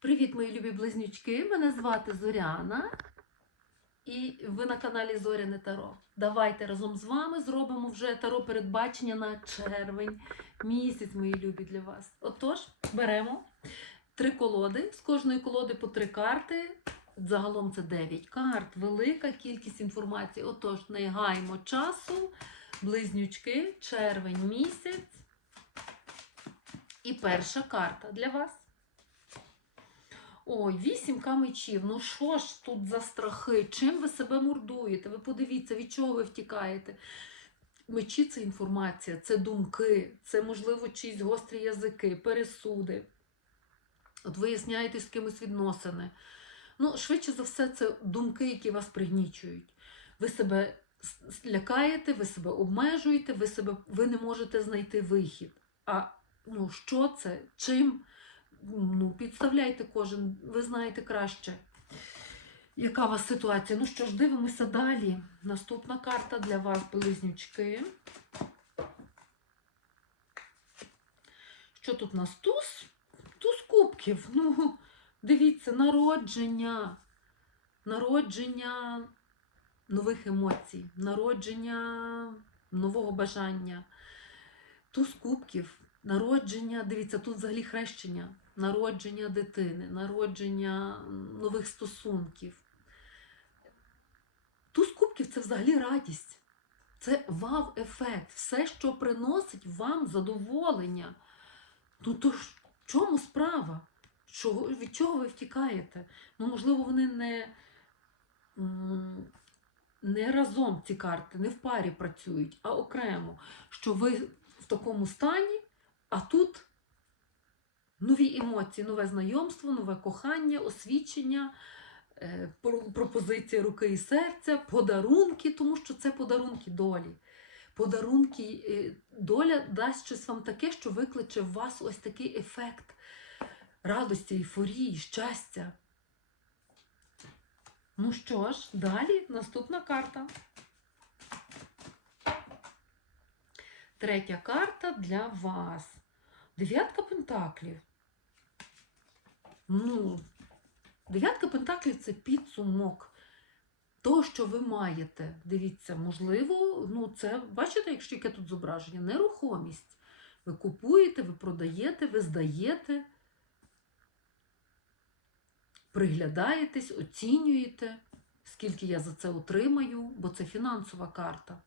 Привіт, мої любі близнючки! Мене звати Зоряна. І ви на каналі Зоряне Таро. Давайте разом з вами зробимо вже таро передбачення на червень місяць, мої любі для вас. Отож, беремо три колоди. З кожної колоди по три карти. Загалом це 9 карт, велика кількість інформації. Отож, не гаємо часу. Близнючки, червень місяць. І перша карта для вас. Ой, вісімка мечів. Ну що ж тут за страхи? Чим ви себе мордуєте? Ви подивіться, від чого ви втікаєте. Мечі це інформація, це думки, це, можливо, чиїсь гострі язики, пересуди. От виясняєте з кимось відносини. Ну, швидше за все, це думки, які вас пригнічують. Ви себе лякаєте, ви себе обмежуєте, ви, себе, ви не можете знайти вихід. А ну, що це? Чим? Ну, підставляйте кожен, ви знаєте краще, яка у вас ситуація. Ну що ж, дивимося далі. Наступна карта для вас, близнючки. Що тут у нас? Туз? Туз кубків. Ну, дивіться, народження. Народження нових емоцій, народження нового бажання. Туз кубків, народження, дивіться, тут взагалі хрещення, народження дитини, народження нових стосунків. Туз кубків це взагалі радість. Це вау-ефект, все, що приносить вам задоволення. Ну то ж в чому справа? Чого, від чого ви втікаєте? Ну, можливо, вони не, не разом ці карти, не в парі працюють, а окремо, що ви в такому стані, а тут нові емоції, нове знайомство, нове кохання, освічення, е, про- пропозиція руки і серця, подарунки, тому що це подарунки долі. Подарунки, е, доля дасть щось вам таке, що викличе в вас ось такий ефект радості, ейфорії, щастя. Ну що ж, далі наступна карта. Третя карта для вас. Дев'ятка пентаклів. Ну, дев'ятка пентаклів це підсумок того, що ви маєте. Дивіться, можливо, ну це, бачите, якщо яке тут зображення, нерухомість. Ви купуєте, ви продаєте, ви здаєте, приглядаєтесь, оцінюєте, скільки я за це отримаю, бо це фінансова карта.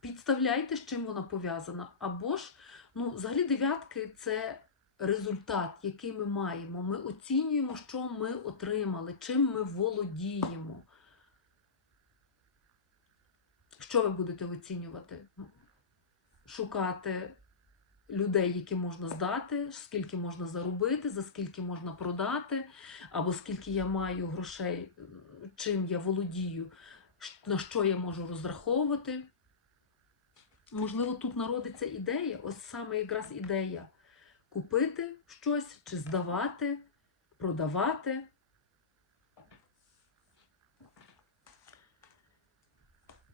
Підставляйте, з чим вона пов'язана. Або ж, ну, взагалі, дев'ятки це результат, який ми маємо. Ми оцінюємо, що ми отримали, чим ми володіємо. Що ви будете оцінювати? Шукати людей, які можна здати, скільки можна заробити, за скільки можна продати, або скільки я маю грошей, чим я володію, на що я можу розраховувати. Можливо, тут народиться ідея, ось саме якраз ідея купити щось чи здавати, продавати.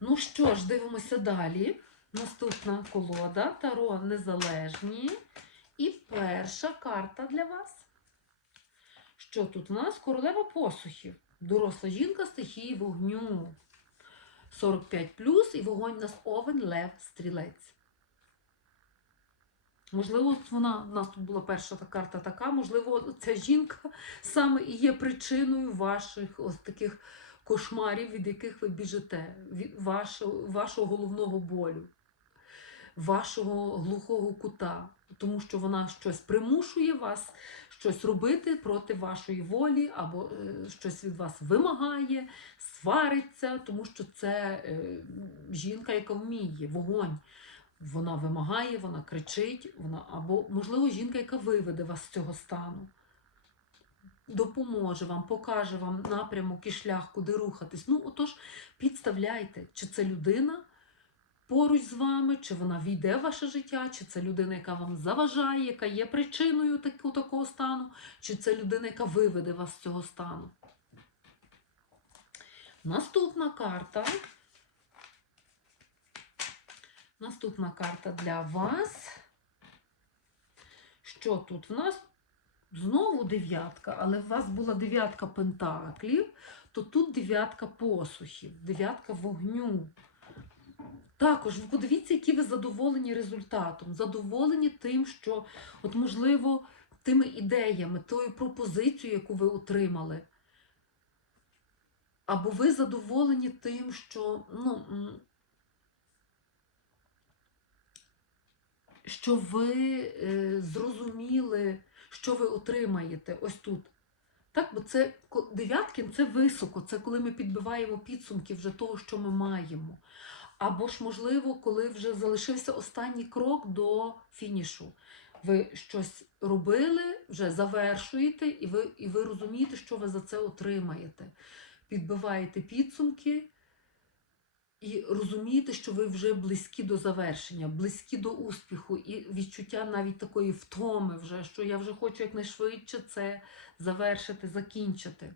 Ну що ж, дивимося далі. Наступна колода Таро Незалежні. І перша карта для вас. Що тут у нас? Королева посухів. Доросла жінка стихії вогню. 45 плюс і вогонь у нас овен, лев, стрілець. Можливо, вона, у нас тут була перша та карта така, можливо, ця жінка саме і є причиною ваших ось таких кошмарів, від яких ви біжите, вашого, вашого головного болю, вашого глухого кута, тому що вона щось примушує вас щось робити проти вашої волі, або е, щось від вас вимагає, свариться, тому що це е, жінка, яка вміє, вогонь. Вона вимагає, вона кричить, вона або, можливо, жінка, яка виведе вас з цього стану допоможе вам, покаже вам напрямок і шлях, куди рухатись. Ну, отож, підставляйте, чи це людина поруч з вами, чи вона війде в ваше життя, чи це людина, яка вам заважає, яка є причиною такого стану, чи це людина, яка виведе вас з цього стану. Наступна карта. Наступна карта для вас. що тут? В нас знову дев'ятка, але в вас була дев'ятка пентаклів, то тут дев'ятка посухів, дев'ятка вогню. Також ви подивіться, які ви задоволені результатом. Задоволені тим, що, от, можливо, тими ідеями, тою пропозицією, яку ви отримали. Або ви задоволені тим, що, ну, що ви е, зрозуміли, що ви отримаєте ось тут. Так, бо це дев'яткін це високо, це коли ми підбиваємо підсумки вже того, що ми маємо. Або ж, можливо, коли вже залишився останній крок до фінішу. Ви щось робили, вже завершуєте, і ви, і ви розумієте, що ви за це отримаєте. Підбиваєте підсумки і розумієте, що ви вже близькі до завершення, близькі до успіху, і відчуття навіть такої втоми, вже, що я вже хочу якнайшвидше це завершити, закінчити.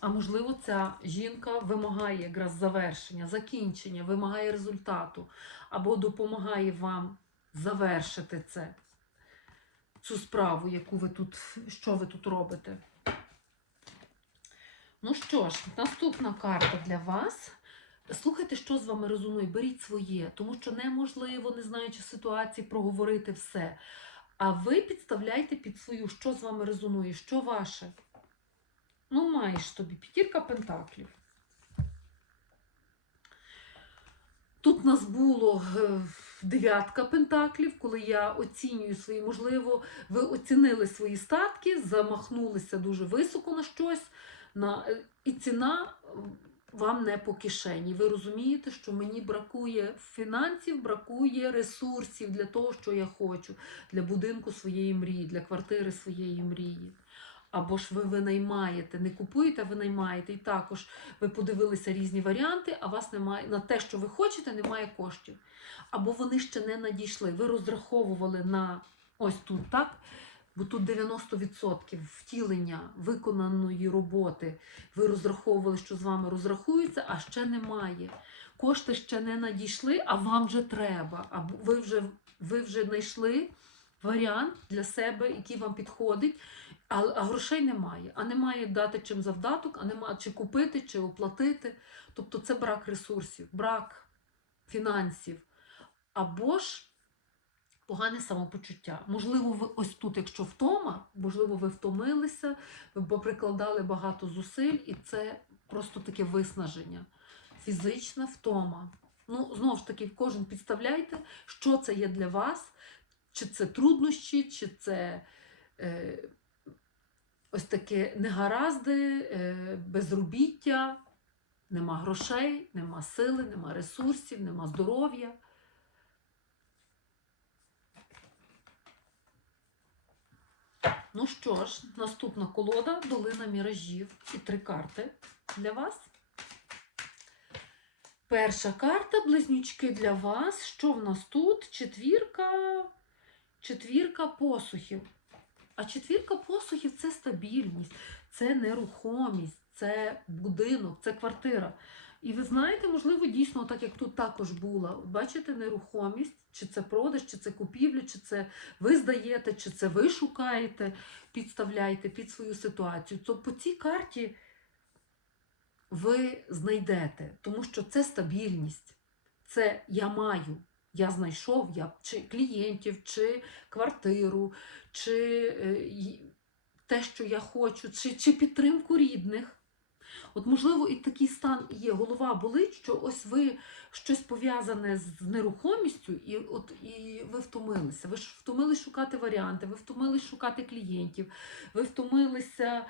А можливо, ця жінка вимагає якраз завершення, закінчення, вимагає результату, або допомагає вам завершити це, цю справу, яку ви тут, що ви тут робите. Ну що ж, наступна карта для вас. Слухайте, що з вами резонує, беріть своє, тому що неможливо, не знаючи ситуації, проговорити все. А ви підставляйте під свою, що з вами резонує, що ваше. Ну, маєш тобі п'ятірка пентаклів. Тут нас було е, дев'ятка пентаклів, коли я оцінюю свої, можливо, ви оцінили свої статки, замахнулися дуже високо на щось, на, е, і ціна е, вам не по кишені. Ви розумієте, що мені бракує фінансів, бракує ресурсів для того, що я хочу, для будинку своєї мрії, для квартири своєї мрії. Або ж ви винаймаєте, не купуєте, а винаймаєте. І також ви подивилися різні варіанти, а вас немає на те, що ви хочете, немає коштів. Або вони ще не надійшли. Ви розраховували на ось тут, так? Бо тут 90% втілення виконаної роботи. Ви розраховували, що з вами розрахуються, а ще немає. Кошти ще не надійшли, а вам вже треба. Або ви вже, ви вже знайшли варіант для себе, який вам підходить. А, грошей немає. А немає дати чим завдаток, а немає чи купити, чи оплатити. Тобто це брак ресурсів, брак фінансів. Або ж погане самопочуття. Можливо, ви ось тут, якщо втома, можливо, ви втомилися, ви поприкладали багато зусиль, і це просто таке виснаження. Фізична втома. Ну, знову ж таки, кожен підставляйте, що це є для вас, чи це труднощі, чи це. Е, ось таке негаразди, е, безробіття, нема грошей, нема сили, нема ресурсів, нема здоров'я. Ну що ж, наступна колода Долина міражів і три карти для вас. Перша карта близнючки для вас. Що в нас тут? Четвірка, четвірка посухів. А четвірка посухів це стабільність, це нерухомість, це будинок, це квартира. І ви знаєте, можливо, дійсно, так як тут також було, бачите нерухомість, чи це продаж, чи це купівля, чи це ви здаєте, чи це ви шукаєте, підставляєте під свою ситуацію. То по цій карті ви знайдете, тому що це стабільність, це я маю. Я знайшов я чи клієнтів, чи квартиру, чи е, те, що я хочу, чи, чи підтримку рідних. От, можливо, і такий стан є. Голова болить, що ось ви щось пов'язане з нерухомістю, і от і ви втомилися. Ви ж втомились шукати варіанти, ви втомились шукати клієнтів, ви втомилися.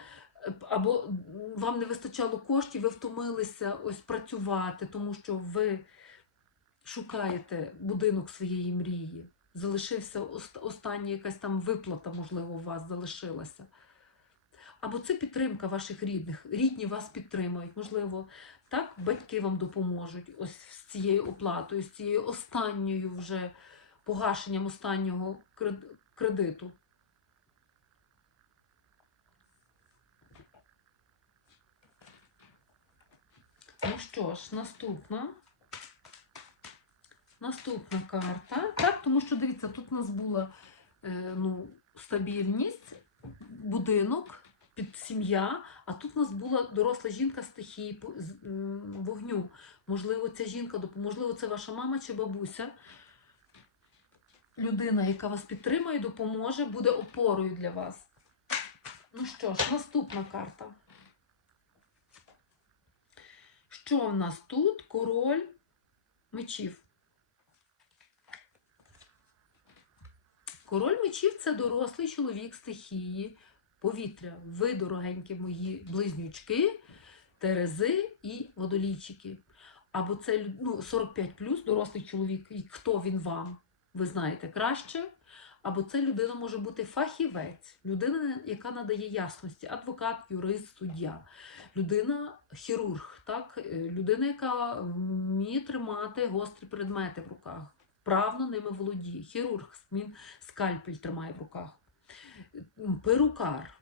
Або вам не вистачало коштів, ви втомилися ось працювати, тому що ви шукаєте будинок своєї мрії. Залишився остання якась там виплата, можливо, у вас залишилася. Або це підтримка ваших рідних. Рідні вас підтримують. Можливо, так, батьки вам допоможуть ось з цією оплатою, з цією останньою вже погашенням останнього кредиту. Ну що ж, наступна. Наступна карта. Так, тому що дивіться, тут у нас була е, ну, стабільність, будинок, під сім'я, а тут у нас була доросла жінка стихії з- вогню. Можливо, ця жінка, можливо, це ваша мама чи бабуся. Людина, яка вас підтримує, допоможе, буде опорою для вас. Ну що ж, наступна карта. Що в нас тут? Король мечів. Король мечів це дорослий чоловік стихії повітря. Ви, дорогенькі мої близнючки, терези і водолійчики. Або це ну, 45 дорослий чоловік, і хто він вам, ви знаєте краще. Або це людина може бути фахівець, людина, яка надає ясності, адвокат, юрист, суддя, людина хірург, так? е, людина, яка вміє тримати гострі предмети в руках, вправно ними володіє. Хірург, він скальпель тримає в руках. Перукар.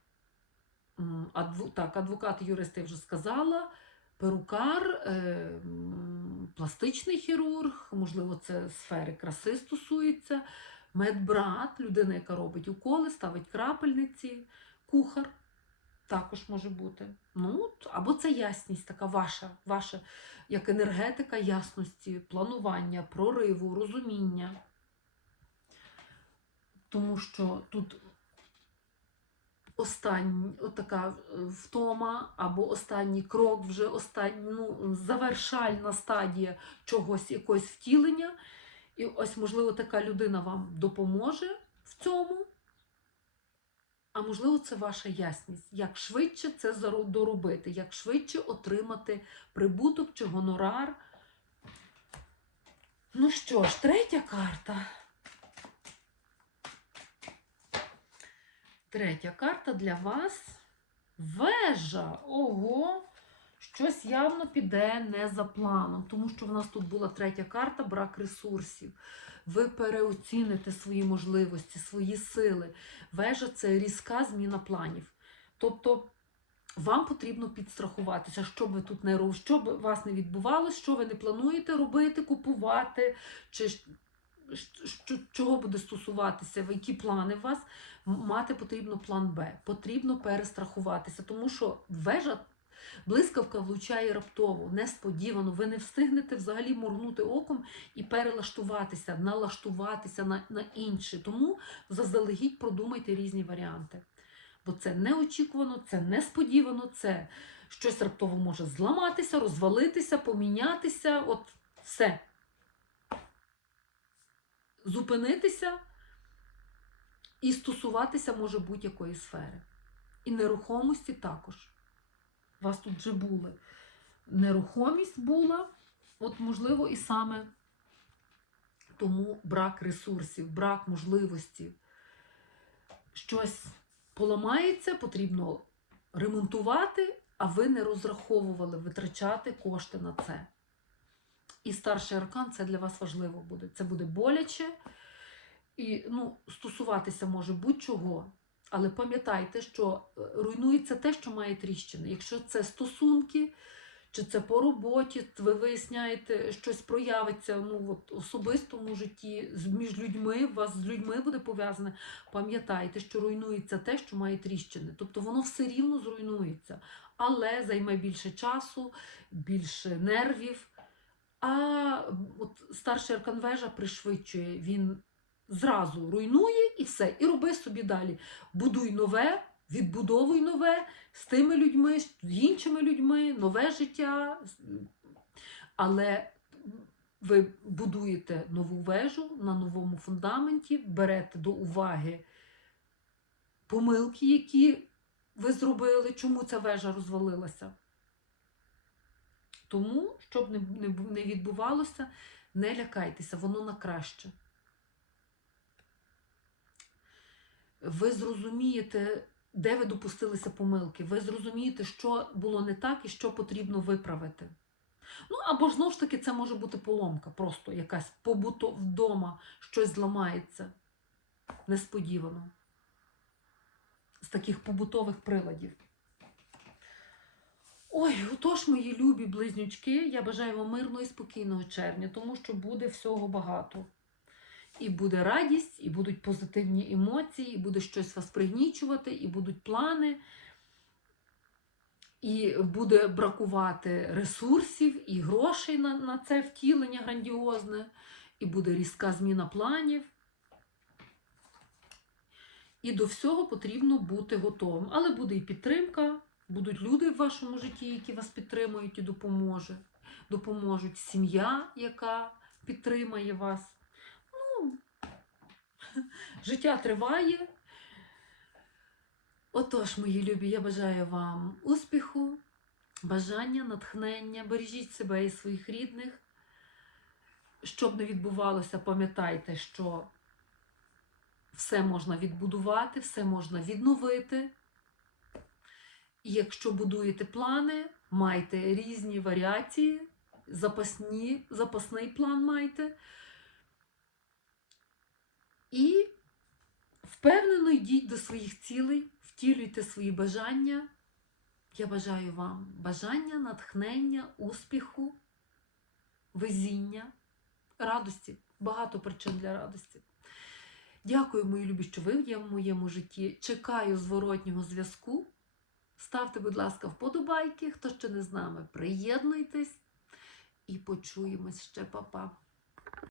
Адву, так, адвокат, юрист, я вже сказала. Перукар, е, пластичний хірург, можливо, це сфери краси стосується. Медбрат, людина, яка робить уколи, ставить крапельниці, кухар також може бути. Ну, або це ясність, така ваша, ваша як енергетика ясності, планування, прориву, розуміння. Тому що тут останній, отака е, втома, або останній крок, вже останній, ну, завершальна стадія чогось, якогось втілення. І ось, можливо, така людина вам допоможе в цьому. А можливо, це ваша ясність. Як швидше це доробити, як швидше отримати прибуток чи гонорар. Ну що ж, третя карта. Третя карта для вас. Вежа. Ого! Щось явно піде не за планом, тому що в нас тут була третя карта брак ресурсів. Ви переоціните свої можливості, свої сили. Вежа це різка зміна планів. Тобто вам потрібно підстрахуватися, що б ви тут не робили, що б вас не відбувалося, що ви не плануєте робити, купувати, чи чого буде стосуватися, які плани у вас, мати потрібно план Б. Потрібно перестрахуватися, тому що вежа блискавка влучає раптово, несподівано. Ви не встигнете взагалі моргнути оком і перелаштуватися, налаштуватися на, на інше. Тому заздалегідь продумайте різні варіанти. Бо це неочікувано, це несподівано, це щось раптово може зламатися, розвалитися, помінятися. От все. Зупинитися і стосуватися може будь-якої сфери. І нерухомості також. У вас тут вже були. Нерухомість була, от можливо, і саме тому брак ресурсів, брак можливості. Щось поламається, потрібно ремонтувати, а ви не розраховували витрачати кошти на це. І старший аркан це для вас важливо буде. Це буде боляче. І ну, стосуватися може будь-чого. Але пам'ятайте, що е, руйнується те, що має тріщини. Якщо це стосунки, чи це по роботі, ви виясняєте, щось проявиться ну, в особистому житті між людьми, у вас з людьми буде пов'язане. Пам'ятайте, що руйнується те, що має тріщини. Тобто воно все рівно зруйнується, але займе більше часу, більше нервів. А от старший аркан вежа пришвидшує, він зразу руйнує і все, і роби собі далі. Будуй нове, відбудовуй нове з тими людьми, з іншими людьми, нове життя. Але ви будуєте нову вежу на новому фундаменті, берете до уваги помилки, які ви зробили, чому ця вежа розвалилася. Тому, щоб не, не, бу- не відбувалося, не лякайтеся, воно на краще. Ви зрозумієте, де ви допустилися помилки, ви зрозумієте, що було не так і що потрібно виправити. Ну, або ж знову ж таки, це може бути поломка, просто якась побуто вдома, щось зламається несподівано. З таких побутових приладів. Ой, отож, мої любі близнючки, я бажаю вам мирного і спокійного червня, тому що буде всього багато. І буде радість, і будуть позитивні емоції, і буде щось вас пригнічувати, і будуть плани, і буде бракувати ресурсів і грошей на, на це втілення грандіозне, і буде різка зміна планів. І до всього потрібно бути готовим. Але буде і підтримка, будуть люди в вашому житті, які вас підтримують і допоможе, допоможуть. Сім'я, яка підтримає вас. Життя триває. Отож, мої любі, я бажаю вам успіху, бажання, натхнення, бережіть себе і своїх рідних. Щоб не відбувалося, пам'ятайте, що все можна відбудувати, все можна відновити. І якщо будуєте плани, майте різні варіації, запасні, запасний план майте. І впевнено йдіть до своїх цілей, втілюйте свої бажання. Я бажаю вам бажання, натхнення, успіху, везіння, радості, багато причин для радості. Дякую, мої любі, що ви є в моєму житті. Чекаю зворотнього зв'язку. Ставте, будь ласка, вподобайки. Хто ще не з нами, приєднуйтесь і почуємось ще, Па-па.